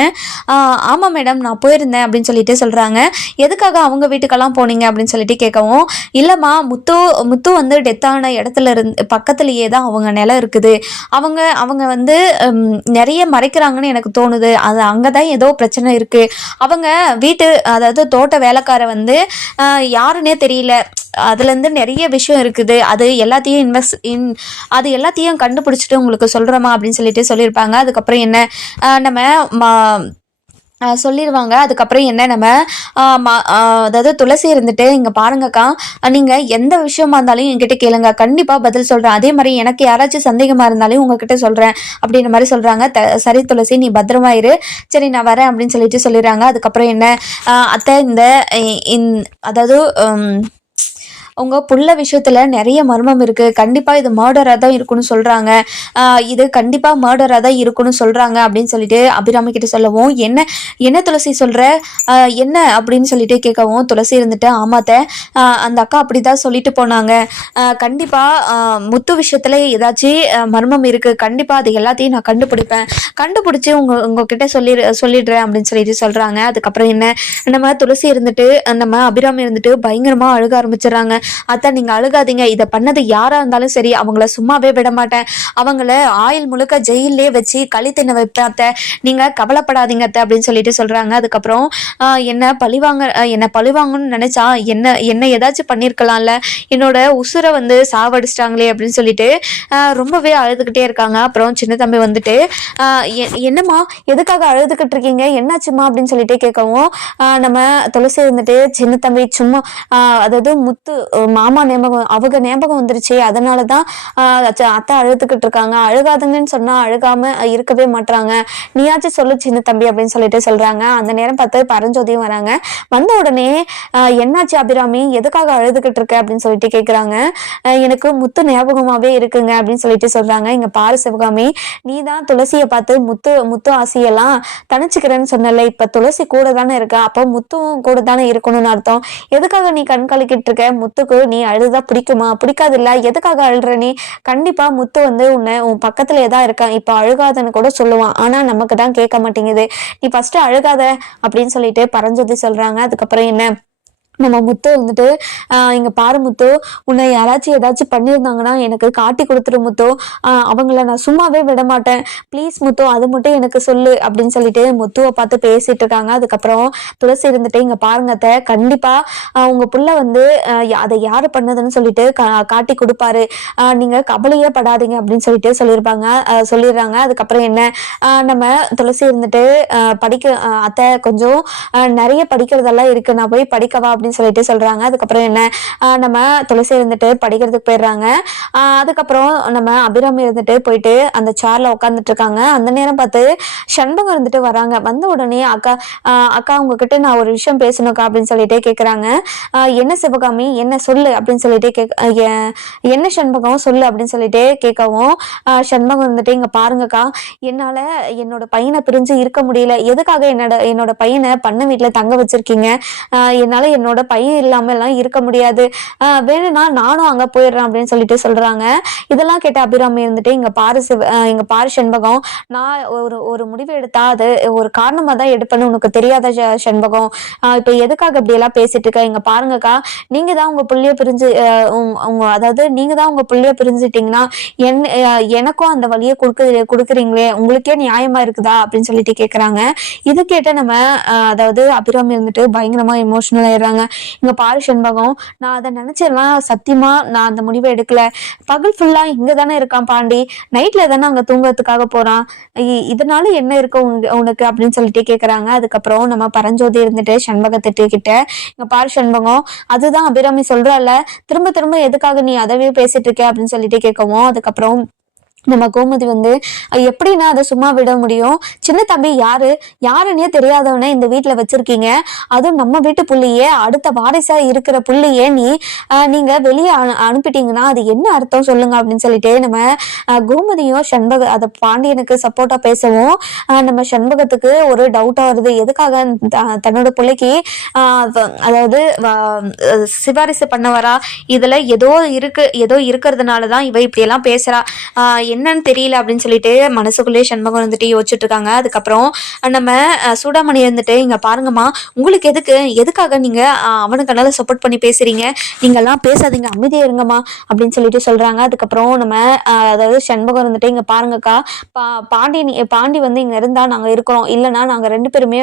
ஆமாம் மேடம் நான் போயிருந்தேன் அப்படின்னு சொல்லிட்டு சொல்கிறாங்க எதுக்காக அவங்க வீட்டுக்கெல்லாம் போனீங்க அப்படின்னு சொல்லிட்டு கேட்கவும் இல்லைம்மா முத்து முத்து வந்து டெத்தான இடத்துல இருந்து பக்கத்துலேயே தான் அவங்க நிலம் இருக்குது. அவங்க அவங்க வந்து நிறைய மறைக்கிறாங்கன்னு எனக்கு தோணுது. அது அங்கே தான் ஏதோ பிரச்சனை இருக்குது அவங்க வீட்டு அதாவது தோட்ட வேலைக்கார வந்து யாருன்னே தெரியல. அதுலேருந்து நிறைய விஷயம் இருக்குது. அது எல்லாத்தையும் இன்வெஸ்ட் இன் அது எல்லாத்தையும் கண்டுபிடிச்சிட்டு உங்களுக்கு சொல்கிறோமா அப்படின்னு சொல்லிட்டு சொல்லியிருப்பாங்க. அதுக்கப்புறம் என்ன நம்ம சொல்லிடுவாங்க அதுக்கப்புறம் என்ன நம்ம அதாவது துளசி இருந்துட்டு இங்கே பாருங்கக்கா நீங்கள் எந்த விஷயமா இருந்தாலும் என்கிட்ட கேளுங்க. கண்டிப்பாக பதில் சொல்கிறேன் அதே மாதிரி எனக்கு யாராச்சும் சந்தேகமாக இருந்தாலும் உங்ககிட்ட சொல்கிறேன் அப்படின்ற மாதிரி சொல்கிறாங்க த சரி துளசி நீ பத்திரமா இரு. சரி நான் வரேன் அப்படின்னு சொல்லிட்டு சொல்லிடுறாங்க. அதுக்கப்புறம் என்ன அத்தை இந்த இன் அதாவது அவங்க உங்க புள்ள விஷயத்துல நிறைய மர்மம் இருக்கு. கண்டிப்பா இது மர்டராக தான் இருக்குன்னு சொல்றாங்க. இது கண்டிப்பா மர்டராக தான் இருக்குன்னு சொல்றாங்க அப்படின்னு சொல்லிட்டு அபிராமி கிட்ட சொல்லவும் என்ன என்ன துளசி சொல்ற? என்ன? அப்படின்னு சொல்லிட்டு கேட்கவும் துளசி இருந்துட்டு ஆமாத்த அந்த அக்கா அப்படிதான் சொல்லிட்டு போனாங்க. கண்டிப்பாக கண்டிப்பா முத்து விஷயத்துல ஏதாச்சும் மர்மம் இருக்கு. கண்டிப்பா அது எல்லாத்தையும் நான் கண்டுபிடிப்பேன். கண்டுபிடிச்சு உங்க உங்ககிட்ட சொல்லி சொல்லிடுறேன் அப்படின்னு சொல்லிட்டு சொல்றாங்க. அதுக்கப்புறம் என்ன நம்ம துளசி இருந்துட்டு நம்ம அபிராமி இருந்துட்டு பயங்கரமா அழுக ஆரம்பிச்சிடுறாங்க. அத்தை நீங்க அழுகாதீங்க. இதை பண்ணது யாரா இருந்தாலும் சரி அவங்கள சும்மாவே விட மாட்டேன். அவங்கள ஆயில் முழுக்க ஜெயிலே வச்சு களி தின்ன வைப்பேன் அத்தை. நீங்க கவலைப்படாதீங்க அத்தை அப்படின்னு சொல்லிட்டு சொல்றாங்க. அதுக்கப்புறம் ஆஹ் என்ன பழிவாங்க ஆஹ் என்ன பழிவாங்கன்னு நினைச்சா என்ன என்ன ஏதாச்சும் பண்ணியிருக்கலாம்ல என்னோட உசுரை வந்து சாவடிச்சிட்டாங்களே அப்படின்னு சொல்லிட்டு ரொம்பவே அழுதுகிட்டே இருக்காங்க. அப்புறம் சின்ன தம்பி வந்துட்டு ஆஹ் எ- என்னம்மா எதுக்காக அழுதுகிட்டு இருக்கீங்க? என்னாச்சுமா அப்படின்னு சொல்லிட்டு கேட்கவும் ஆஹ் நம்ம துளசி இருந்துட்டு சின்ன தம்பி சும்மா ஆஹ் அதாவது முத்து மாமா ஞாபகம் அவங்க ஞாபகம் வந்துருச்சு. அதனால தான் அத்தை அழுதுகிட்டு இருக்காங்க. அழுகாதுங்கன்னு சொன்னா அழுகாம இருக்கவே மாட்றாங்க. நீயாச்சும் சொல்லு சின்ன தம்பி அப்படின்னு சொல்லிட்டு சொல்றாங்க. அந்த நேரம் பார்த்து பரஞ்சோதியும் வராங்க. வந்த உடனே என்னாச்சு அபிராமி? எதுக்காக அழுதுகிட்டு இருக்க? அப்படின்னு சொல்லிட்டு கேட்குறாங்க எனக்கு முத்து ஞாபகமாகவே இருக்குங்க அப்படின்னு சொல்லிட்டு சொல்றாங்க. இங்கே பாரு சிவகாமி நீ தான் துளசியை பார்த்து முத்து முத்து ஆசையெல்லாம் தனிச்சுக்கிறேன்னு சொன்னல இப்ப துளசி கூட தானே இருக்கா? அப்போ முத்துவும் கூட தானே இருக்கணும்னு அர்த்தம். எதுக்காக நீ கண் கலக்கிட்டு இருக்க? முத்துக்கு நீ அழுதுதான் பிடிக்குமா? பிடிக்காது இல்ல எதுக்காக அழுற நீ? கண்டிப்பா முத்து வந்து உன்னை உன் பக்கத்துலயே தான் இருக்கான். இப்ப அழுகாதன்னு கூட சொல்லுவான். ஆனா நமக்கு தான் கேட்க மாட்டேங்குது. நீ ஃபர்ஸ்ட் அழுகாத அப்படின்னு சொல்லிட்டு பரஞ்சோதி சொல்றாங்க. அதுக்கப்புறம் என்ன? நம்ம முத்து வந்துட்டு ஆஹ் இங்க பாரு முத்து உன்னை யாராச்சும் ஏதாச்சும் பண்ணியிருந்தாங்கன்னா எனக்கு காட்டி கொடுத்துரு முத்து. அவங்கள நான் சும்மாவே விட மாட்டேன். ப்ளீஸ் முத்து அது மட்டும் எனக்கு சொல்லு அப்படின்னு சொல்லிட்டு முத்துவை பார்த்து பேசிட்டு இருக்காங்க. அதுக்கப்புறம் துளசி இருந்துட்டு இங்க பாருங்க அத்தை கண்டிப்பா உங்கள் உங்க புள்ள வந்து அதை யார் பண்ணதுன்னு சொல்லிட்டு கா- காட்டி கொடுப்பாரு. நீங்கள் நீங்க கவலையே படாதீங்க அப்படின்னு சொல்லிட்டு சொல்லியிருப்பாங்க. சொல்லிடுறாங்க. அதுக்கப்புறம் என்ன? நம்ம துளசி இருந்துட்டு படிக்க அத்தை கொஞ்சம் நிறைய படிக்கிறதெல்லாம் இருக்கு. நான் போய் படிக்கவா அப்படின்னு சொல்லிட்டு சொல்றாங்க. அதுக்கப்புறம் என்ன? நம்ம துளசி இருந்துட்டு படிக்கிறதுக்கு போயிடுறாங்க. அதுக்கப்புறம் நம்ம அபிராமி இருந்துட்டு போயிட்டு அந்த சேர்ல உட்காந்துட்டு இருக்காங்க. அந்த நேரம் பார்த்து சண்பகம் இருந்துட்டு வராங்க. வந்த உடனே அக்கா அக்கா உங்ககிட்ட நான் ஒரு விஷயம் பேசணுக்கா அப்படின்னு சொல்லிட்டு கேக்குறாங்க. என்ன சிவகாமி? என்ன சொல்லு அப்படின்னு சொல்லிட்டு கேக் என்ன சண்பகம் சொல்லு அப்படின்னு சொல்லிட்டு கேட்கவும் ஆஹ் சண்பகம் இருந்துட்டு இங்க பாருங்கக்கா. என்னால என்னோட பையனை பிரிஞ்சு இருக்க முடியல. எதுக்காக என்னோட என்னோட பையனை பண்ண வீட்டுல தங்க வச்சிருக்கீங்க? என்னால என்னோட பையன் இல்லாம எல்லாம் இருக்க முடியாது. வேணும்னா நானும் அங்க போயிடுறேன் அப்படின்னு சொல்லிட்டு சொல்றாங்க. இதெல்லாம் கேட்ட அபிராமி இருந்துட்டு இங்க பாரு சிவ இங்க பாரு செண்பகம். நான் ஒரு ஒரு முடிவு எடுத்தா அது ஒரு காரணமா தான் எடுப்பேன்னு உனக்கு தெரியாத செண்பகம்? இப்ப எதுக்காக இப்படி எல்லாம் பேசிட்டு இருக்க? இங்க பாருங்கக்கா. நீங்க தான் உங்க புள்ளைய பிரிஞ்சு உங்க- அதாவது நீங்க தான் உங்க புள்ளிய பிரிஞ்சுட்டீங்கன்னா என் எனக்கும் அந்த வழியை கொடுக்கு கொடுக்குறீங்களே. உங்களுக்கே நியாயமா இருக்குதா? அப்படின்னு சொல்லிட்டு கேக்குறாங்க. இது கேட்ட நம்ம அதாவது அபிராமி இருந்துட்டு பயங்கரமா எமோஷனல் ஆயிடுறாங்க. இங்க பாரு செண்பகம் நான் அதை நினைச்சேன் சத்தியமா நான் அந்த முடிவை எடுக்கல. பகல் ஃபுல்லா இங்க தானே இருக்கான் பாண்டி. நைட்ல தானே அங்க தூங்கறதுக்காக போறான். இதனால என்ன இருக்கு உங்க- உனக்கு அப்படின்னு சொல்லிட்டு கேக்குறாங்க. அதுக்கப்புறம் நம்ம பரஞ்சோதி இருந்துட்டு சண்பகத்திட்டு கிட்ட இங்க பாரு செண்பகம் அதுதான் அபிராமி சொல்றால திரும்ப திரும்ப எதுக்காக நீ அதவே பேசிட்டு இருக்க அப்படின்னு சொல்லிட்டு கேட்கவும் அதுக்கப்புறம் நம்ம கோமதி வந்து எப்படின்னா அதை சும்மா விட முடியும்? சின்ன தம்பி யாரு? யாருன்னே தெரியாதவனை இந்த வீட்டில் வச்சிருக்கீங்க. அதுவும் நம்ம வீட்டு புள்ளியே அடுத்த வாரிசா இருக்கிற புள்ளையே நீ நீங்க வெளியே அனு- அனுப்பிட்டீங்கன்னா அது என்ன அர்த்தம் சொல்லுங்க? அப்படின்னு சொல்லிட்டு நம்ம கோமதியும் சண்பக அதை பாண்டியனுக்கு சப்போர்ட்டா பேசவும் நம்ம சண்பகத்துக்கு ஒரு டவுட்டா வருது. எதுக்காக த- தன்னோட பிள்ளைக்கு அதாவது சிபாரிசு பண்ண வரா இதுல ஏதோ இருக்கு ஏதோ இருக்கிறதுனால தான் இவ இப்படி எல்லாம் பேசுறா என்னன்னு தெரியல அப்படின்னு சொல்லிட்டு மனசுக்குள்ளேயே சண்முகம் வந்துட்டு யோசிச்சுட்டு இருக்காங்க. அதுக்கப்புறம் நம்ம சூடாமணி இருந்துட்டு இங்க பாருங்கம்மா உங்களுக்கு எதுக்கு? எதுக்காக நீங்க அவனுக்கு நல்லா சப்போர்ட் பண்ணி பேசுறீங்க? நீங்கெல்லாம் பேசாதீங்க அமைதியா இருங்கம்மா அப்படின்னு சொல்லிட்டு சொல்றாங்க. அதுக்கப்புறம் நம்ம அதாவது சண்முகம் இருந்துட்டு இங்க பாருங்கக்கா பா பாண்டி பாண்டி வந்து இங்க இருந்தா நாங்க இருக்கிறோம். இல்லைன்னா நாங்க ரெண்டு பேருமே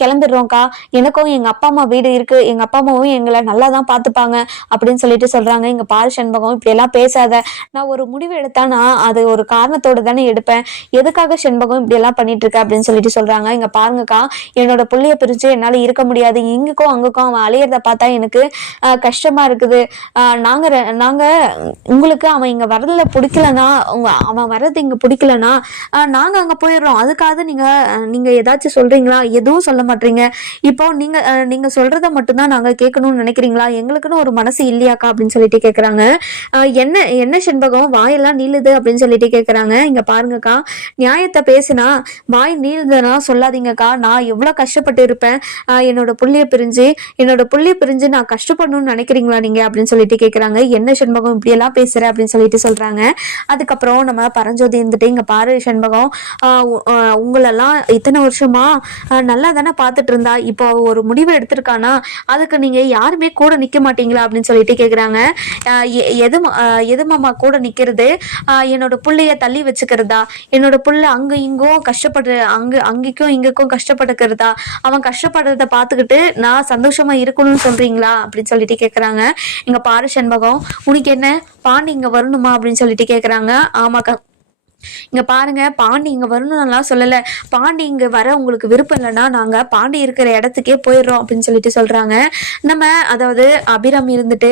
கிளம்பிடுறோம்க்கா. எனக்கும் எங்க அப்பா அம்மா வீடு இருக்கு. எங்க அப்பா அம்மாவும் எங்களை நல்லா தான் பார்த்துப்பாங்க அப்படின்னு சொல்லிட்டு சொல்றாங்க. இங்க பாரு சண்முகம் இப்படி எல்லாம் பேசாத. நான் ஒரு முடிவு எடுத்தா நான் அது ஒரு காரணத்தோட தானே எடுப்பேன். எதுக்காக செண்பகம் இப்படி எல்லாம் பண்ணிட்டு இருக்க அப்படின்னு சொல்லிட்டு சொல்றாங்க. இங்க பாருங்கக்கா என்னோட புள்ளிய பிரிச்சு என்னால இருக்க முடியாது. இங்குக்கும் அங்குக்கும் அவன் அலையிறத பார்த்தா எனக்கு கஷ்டமா இருக்குது. நாங்க நாங்க உங்களுக்கு அவன் இங்க வரதுல பிடிக்கலனா உங்க அவன் வர்றது இங்க பிடிக்கலனா நாங்க அங்க போயிடுறோம். அதுக்காக நீங்க நீங்க ஏதாச்சும் சொல்றீங்களா? எதுவும் சொல்ல மாட்டீங்க. இப்போ நீங்க நீங்க சொல்றத மட்டும்தான் நாங்க கேட்கணும்னு நினைக்கிறீங்களா? எங்களுக்குன்னு ஒரு மனசு இல்லையாக்கா அப்படின்னு சொல்லிட்டு கேக்குறாங்க. என்ன என்ன செண்பகம்? வாயெல்லாம் நீளுது. அப்படின்னு சொல்லிட்டு கேட்குறாங்க இங்க பாருங்கக்கா நியாயத்தை பேசினா வாய் நீளுதுன்னா சொல்லாதீங்கக்கா. நான் எவ்வளவு கஷ்டப்பட்டு இருப்பேன். என்னோட புள்ளைய பிரிஞ்சு என்னோட புள்ளைய பிரிஞ்சு நான் கஷ்டப்படணும்னு நினைக்கிறீங்களா நீங்க? அப்படின்னு சொல்லிட்டு கேட்குறாங்க என்ன செண்பகம் இப்படி எல்லாம் பேசுற? அப்படின்னு சொல்லிட்டு சொல்றாங்க. அதுக்கப்புறம் நம்ம பரஞ்சோதி இருந்துட்டு இங்க பாரு செண்பகம் உங்களெல்லாம் இத்தனை வருஷமா நல்லா தானே பார்த்துட்டு இருந்தா. இப்போ ஒரு முடிவு எடுத்திருக்கானா? அதுக்கு நீங்க யாருமே கூட நிக்க மாட்டீங்களா? அப்படின்னு சொல்லிட்டு கேக்குறாங்க. எது எது மாமா கூட நிக்கிறது? என்னோட புள்ளைய தள்ளி வச்சுக்கிறதா? என்னோட புள்ள அங்க இங்கும் கஷ்டப்படுற அங்க அங்கிக்கும் இங்கக்கும் கஷ்டப்பட்டுக்கிறதா அவன் கஷ்டப்படுறத பார்த்துக்கிட்டு நான் சந்தோஷமா இருக்கணும்னு சொல்றீங்களா? அப்படின்னு சொல்லிட்டு கேக்குறாங்க. இங்க பாரு சண்பகம் உனக்கு என்ன? பாண்டி இங்க வரணுமா? அப்படின்னு சொல்லிட்டு கேக்குறாங்க. ஆமாக்கா இங்க பாருங்க பாண்டி இங்க வரணும்லாம் சொல்லல. பாண்டி இங்க வர உங்களுக்கு விருப்பம் இல்லைன்னா நாங்க பாண்டி இருக்கிற இடத்துக்கே போயிடுறோம் அப்படின்னு சொல்லிட்டு சொல்றாங்க. நம்ம அதாவது அபிராமி இருந்துட்டு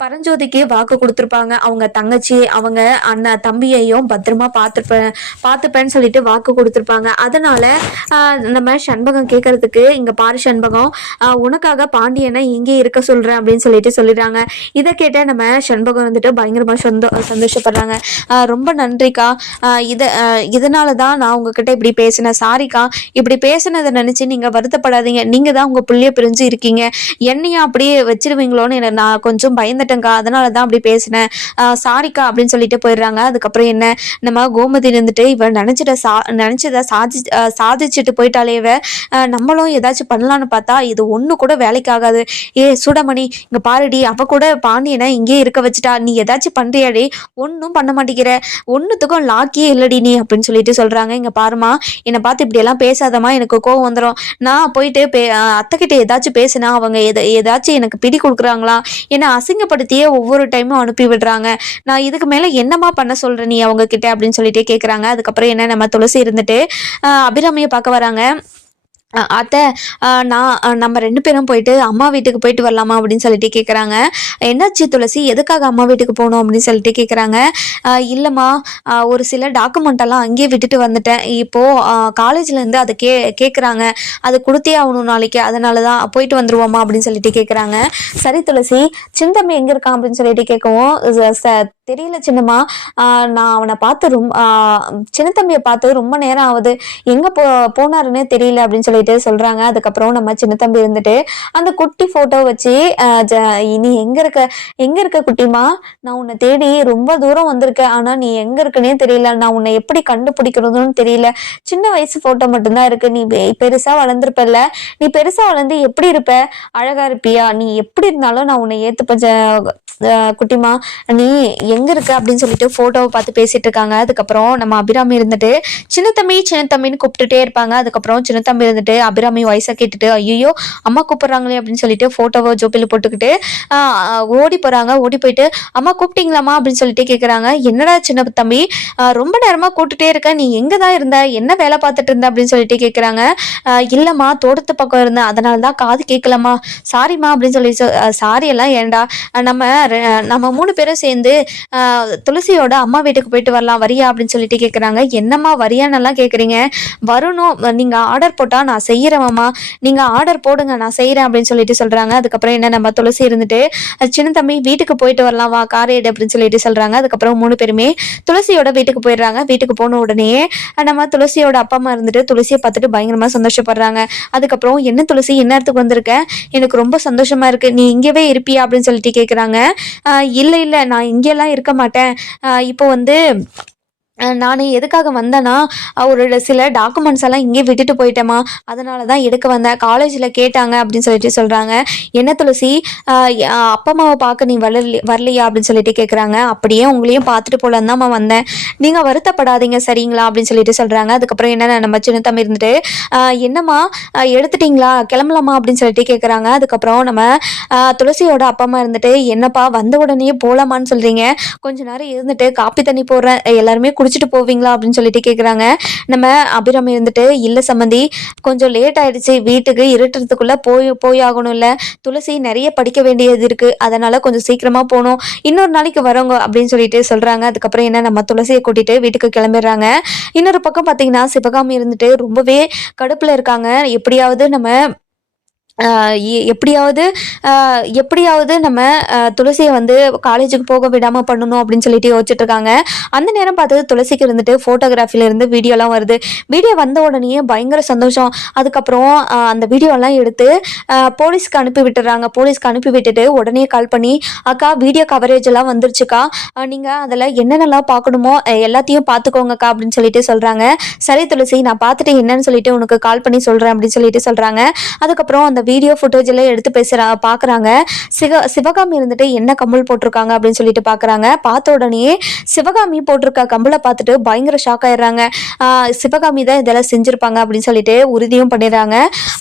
பரஞ்சோதிக்கு வாக்கு கொடுத்துருப்பாங்க. அவங்க தங்கச்சி அவங்க அண்ணன் தம்பியையும் பத்திரமா பார்த்துருப்பேன் பார்த்துப்பேன்னு சொல்லிட்டு வாக்கு கொடுத்துருப்பாங்க. அதனால ஆஹ், நம்ம சண்பகம் கேட்கறதுக்கு இங்க பாரு சண்பகம் ஆஹ், உனக்காக பாண்டியனை இங்கே இருக்க சொல்றேன் அப்படின்னு சொல்லிட்டு சொல்லிடுறாங்க. இதை கேட்ட நம்ம சண்பகம் வந்துட்டு பயங்கரமா சந்தோ சந்தோஷப்படுறாங்க. ஆஹ், ரொம்ப நன்றிக்கா. இதை இதனால தான் நான் உங்ககிட்ட இப்படி பேசினேன். சாரிக்கா இப்படி பேசினதை நினச்சி நீங்கள் வருத்தப்படாதீங்க. நீங்கள் தான் உங்கள் புள்ளிய பிரிஞ்சு இருக்கீங்க. என்னையும் அப்படியே வச்சிருவீங்களோன்னு எனக்கு நான் கொஞ்சம் பயந்துட்டேங்க்கா அதனால தான் அப்படி பேசினேன். சாரிக்கா அப்படின்னு சொல்லிட்டு போயிடுறாங்க. அதுக்கப்புறம் என்ன நம்ம கோமதி இருந்துட்டு இவன் நினச்சிட்ட சா நினச்சதை சாதி சாதிச்சுட்டு போயிட்டாலே இவ நம்மளும் ஏதாச்சும் பண்ணலான்னு பார்த்தா இது ஒன்று கூட வேலைக்கு ஆகாது ஏ சுடமணி இங்கே பாருடி அவ கூட பாண்டியனை இங்கேயே இருக்க வச்சுட்டா. நீ ஏதாச்சும் பண்ணுறியாடி ஒன்றும் பண்ண மாட்டேங்கிற. ஒன்றுத்துக்கும் லாக்கியே இல்லடி நீ அப்படின்னு சொல்லிட்டு சொல்றாங்க. இங்க பாருமா என்னை பார்த்து இப்படி எல்லாம் பேசாதம்மா எனக்கு கோவம் வந்துடும் நான் போயிட்டு பே அத்தைக்கிட்ட ஏதாச்சும் பேசினா அவங்க எதை ஏதாச்சும் எனக்கு பிடி கொடுக்குறாங்களா? என்னை அசிங்கப்படுத்தியே ஒவ்வொரு டைமும் அனுப்பி விடுறாங்க. நான் இதுக்கு மேல என்னம்மா பண்ண சொல்ற நீ அவங்க கிட்ட அப்படின்னு சொல்லிட்டு கேட்குறாங்க அதுக்கப்புறம் என்ன நம்ம துளசி இருந்துட்டு அபிராமியை பார்க்க வராங்க. அத்தை நான் நம்ம ரெண்டு பேரும் போயிட்டு அம்மா வீட்டுக்கு போயிட்டு வரலாமா அப்படின்னு சொல்லிட்டு கேட்குறாங்க என்னாச்சு துளசி? எதுக்காக அம்மா வீட்டுக்கு போகணும் அப்படின்னு சொல்லிட்டு கேட்குறாங்க இல்லைம்மா ஒரு சில டாக்குமெண்ட் எல்லாம் அங்கேயே விட்டுட்டு வந்துட்டேன். இப்போது காலேஜ்லேருந்து அதை கே கேட்குறாங்க அது கொடுத்தே ஆகணும் நாளைக்கு. அதனால தான் போயிட்டு வந்துடுவோமா அப்படின்னு சொல்லிட்டு கேட்குறாங்க சரி துளசி சின்னத்தம்பி எங்கே இருக்கான் அப்படின்னு சொல்லிட்டு கேட்கவும் தெரியல சின்னம்மா. நான் அவனை பார்த்து ரொம்ப சின்னத்தம்பியை பார்த்து ரொம்ப நேரம் ஆகுது. எங்கே போ போனாருன்னு தெரியல அப்படின்னு சொல்லிட்டு சொல்கிறாங்க அதுக்கப்புறம் நம்ம சின்னத்தம்பி இருந்துட்டு அந்த குட்டி ஃபோட்டோ வச்சு ஜ- நீ எங்கே இருக்க எங்கே இருக்க குட்டிமா நான் உன்னை தேடி ரொம்ப தூரம் வந்திருக்கேன் ஆனால் நீ எங்கே இருக்கனே தெரியல. நான் உன்னை எப்படி கண்டுபிடிக்கிறதுன்னு தெரியல. சின்ன வயசு ஃபோட்டோ மட்டும்தான் இருக்கு. நீ பெருசாக வளர்ந்துருப்பல்ல. நீ பெருசாக வளர்ந்து எப்படி இருப்ப? அழகாக இருப்பியா? நீ எப்படி இருந்தாலும் நான் உன்னை ஏற்றுப்ப குட்டிமா நீ எங்க இருக்கு அப்படின்னு சொல்லிட்டு போட்டோவை பார்த்து பேசிட்டு இருக்காங்க. அதுக்கப்புறம் நம்ம அபிராமி இருந்துட்டு சின்னத்தம்பி சின்னத்தம்பின்னு கூப்பிட்டுட்டே இருப்பாங்க. அதுக்கப்புறம் சின்னத்தம்பி இருந்துட்டு அபிராமி வயசை கேட்டுட்டு ஐயோ அம்மா கூப்பிடுறாங்களே அப்படின்னு சொல்லிட்டு போட்டோவை ஜோப்பில் போட்டுக்கிட்டு ஓடி போறாங்க. ஓடி போயிட்டு அம்மா கூப்பிட்டீங்களாம்மா? அப்படின்னு சொல்லிட்டு கேட்குறாங்க என்னடா சின்ன தம்பி ரொம்ப நேரமா கூப்பிட்டுட்டே இருக்க. நீ எங்க தான் இருந்த? என்ன வேலை பார்த்துட்டு இருந்த? அப்படின்னு சொல்லிட்டு கேட்குறாங்க இல்லைம்மா இல்லம்மா தோட்டத்து பக்கம் இருந்தேன். அதனால தான் காது கேட்கலம்மா சாரிம்மா அப்படின்னு சொல்லி சாரி எல்லாம் ஏன்டா? நம்ம நம்ம மூணு பேரும் சேர்ந்து துளசியோட அம்மா வீட்டுக்கு போயிட்டு வரலாம் வரியா அப்படின்னு சொல்லிட்டு கேட்குறாங்க என்னம்மா வரியானெல்லாம் கேட்குறீங்க வரணும். நீங்கள் ஆர்டர் போட்டால் நான் செய்கிறவம்மா நீங்கள் ஆர்டர் போடுங்க நான் செய்கிறேன் அப்படின்னு சொல்லிட்டு சொல்கிறாங்க அதுக்கப்புறம் என்ன நம்ம துளசி இருந்துட்டு சின்ன தம்பி வீட்டுக்கு போயிட்டு வரலாம் வா கார் எடு அப்படின்னு சொல்லிட்டு சொல்கிறாங்க அதுக்கப்புறம் மூணு பேருமே துளசியோட வீட்டுக்கு போயிடுறாங்க. வீட்டுக்கு போன உடனே நம்ம துளசியோட அப்பா அம்மா இருந்துட்டு துளசியை பார்த்துட்டு பயங்கரமாக சந்தோஷப்படுறாங்க. அதுக்கப்புறம் என்ன துளசி? என்ன வந்திருக்க? எனக்கு ரொம்ப சந்தோஷமாக இருக்குது நீ இங்கேவே இருப்பியா? அப்படின்னு சொல்லிட்டு கேட்குறாங்க இல்லை இல்லை. நான் இங்கேலாம் இருக்க மாட்டேன். ஆஹ் இப்போ வந்து நான் எதுக்காக வந்தேன்னா ஒரு சில டாக்குமெண்ட்ஸ் எல்லாம் இங்கே விட்டுட்டு போயிட்டேம்மா. அதனால தான் எடுக்க வந்தேன். காலேஜில் கேட்டாங்க அப்படின்னு சொல்லிட்டு சொல்கிறாங்க என்ன துளசி? அப்பா அம்மாவை பார்க்க நீ வரல வரலையா அப்படின்னு சொல்லிட்டு கேட்குறாங்க அப்படியே உங்களையும் பார்த்துட்டு போலன்னு தான்மா வந்தேன். நீங்கள் வருத்தப்படாதீங்க சரிங்களா? அப்படின்னு சொல்லிட்டு சொல்கிறாங்க அதுக்கப்புறம் என்ன நம்ம சின்ன தம்பி இருந்துட்டு என்னம்மா? எடுத்துட்டீங்களா? கிளம்பலாமா? அப்படின்னு சொல்லிட்டு கேட்குறாங்க அதுக்கப்புறம் நம்ம துளசியோட அப்பா அம்மா இருந்துட்டு என்னப்பா வந்த உடனே போகலாமான்னு சொல்கிறீங்க கொஞ்ச நேரம் இருந்துட்டு காப்பி தண்ணி போடுறேன். எல்லாருமே குடிச்சிட்டு போவீங்களா அப்படின்னு சொல்லிட்டு கேட்குறாங்க நம்ம அபிராமி இருந்துட்டு இல்லை சம்மந்தி கொஞ்சம் லேட் ஆயிடுச்சு வீட்டுக்கு இருட்டுறதுக்குள்ளே போய் போய் ஆகணும்ல துளசி நிறைய படிக்க வேண்டியது இருக்குது அதனால் கொஞ்சம் சீக்கிரமாக போகணும். இன்னொரு நாளைக்கு வரோங்க அப்படின்னு சொல்லிட்டு சொல்கிறாங்க அதுக்கப்புறம் என்ன நம்ம துளசியை கூட்டிகிட்டு வீட்டுக்கு கிளம்பிடுறாங்க. இன்னொரு பக்கம் பார்த்தீங்கன்னா சிவகாமி இருந்துட்டு ரொம்பவே கடுப்பில் இருக்காங்க. எப்படியாவது நம்ம எப்படியாவது எப்படியாவது நம்ம துளசியை வந்து காலேஜுக்கு போக விடாமல் பண்ணணும் அப்படின்னு சொல்லிட்டு யோசிச்சுட்டு இருக்காங்க அந்த நேரம் பார்த்து துளசிக்கு இருந்துட்டு ஃபோட்டோகிராஃபிலேருந்து வீடியோலாம் வருது. வீடியோ வந்த உடனே பயங்கர சந்தோஷம். அதுக்கப்புறம் அந்த வீடியோலாம் எடுத்து போலீஸ்க்கு அனுப்பி விட்டுறாங்க. போலீஸ்க்கு அனுப்பி விட்டுட்டு உடனே கால் பண்ணி அக்கா வீடியோ கவரேஜ் எல்லாம் வந்துருச்சுக்கா. நீங்கள் அதில் என்னென்னலாம் பார்க்கணுமோ எல்லாத்தையும் பார்த்துக்கோங்கக்கா அப்படின்னு சொல்லிட்டு சொல்கிறாங்க சரி துளசி நான் பார்த்துட்டு என்னன்னு சொல்லிட்டு உனக்கு கால் பண்ணி சொல்கிறேன் அப்படின்னு சொல்லிட்டு சொல்கிறாங்க அதுக்கப்புறம் அந்த வீடியோ ஃபுட்டேஜ் எல்லாம் எடுத்து பேசுறா பார்க்குறாங்க சிவ சிவகாமி இருந்துட்டு என்ன கம்மல் போட்டிருக்காங்க அப்படின்னு சொல்லிட்டு பார்க்குறாங்க பார்த்த உடனே சிவகாமி போட்டிருக்க கம்பளை பார்த்துட்டு பயங்கர ஷாக் ஆயிடுறாங்க. சிவகாமி தான் இதெல்லாம் செஞ்சுருப்பாங்க அப்படின்னு சொல்லிட்டு உறுதியும் பண்ணிடுறாங்க.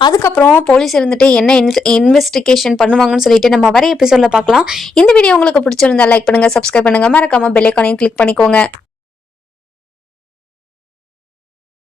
அதுக்கப்புறம் போலீஸ் இருந்துட்டு என்ன இன்வெஸ்டிகேஷன் பண்ணுவாங்கன்னு சொல்லிட்டு நம்ம வர எபிசோட்ல பார்க்கலாம். இந்த வீடியோ உங்களுக்கு பிடிச்சிருந்தா லைக் பண்ணுங்க சப்ஸ்கிரைப் பண்ணுங்க. மறக்காம பெல் ஐக்கானையும் கிளிக் பண்ணிக்கோங்க.